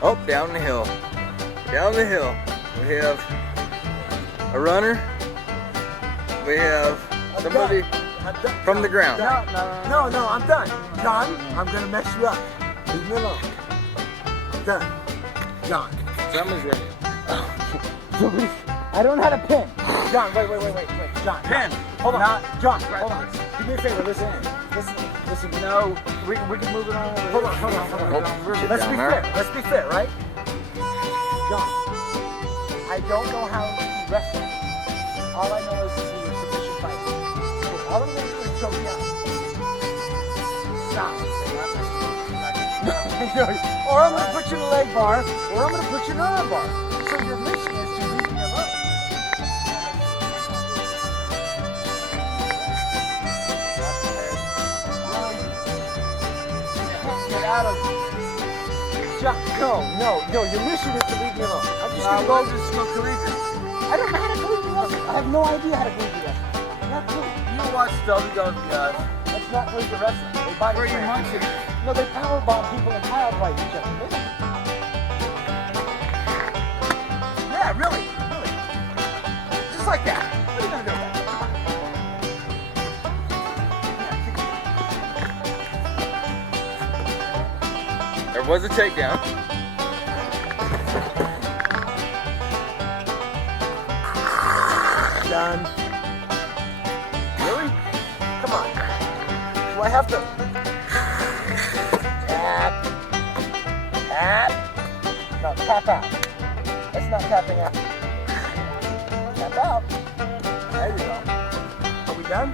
Oh, down the hill. Down the hill. We have a runner. We have somebody from the ground. No, I'm done. John, I'm gonna mess you up. Leave me alone. I'm done. John. Somebody's ready. I don't have a pin. John, wait. John. Pen. Hold on. Not John, hold on. Do me a favor, listen. Listen. No, we can move it on. Hold on. Let's be fair, right? John, I don't know how to wrestle. All I know is you were sufficient fight. So all I'm gonna do is choke you out. Stop. Or I'm gonna put you in a leg bar, or I'm gonna put you in an arm bar. So your mission is to leave me alone. Get out of John, no, your mission is to leave me alone. I'm just gonna go to smoke collision. I don't know how to collision wrestle. I have no idea how to collision wrestle. Not cool. You watch WWF. That's not collision wrestling. They body Where you slam. munching? No, they power bomb people and pile drive each other. Yeah, really. Just like that. What are you gonna do with that? There was a takedown. Done. Really? Come on. Do I have to tap? No, tap out. That's not tapping out. Tap out. There you go. Are we done?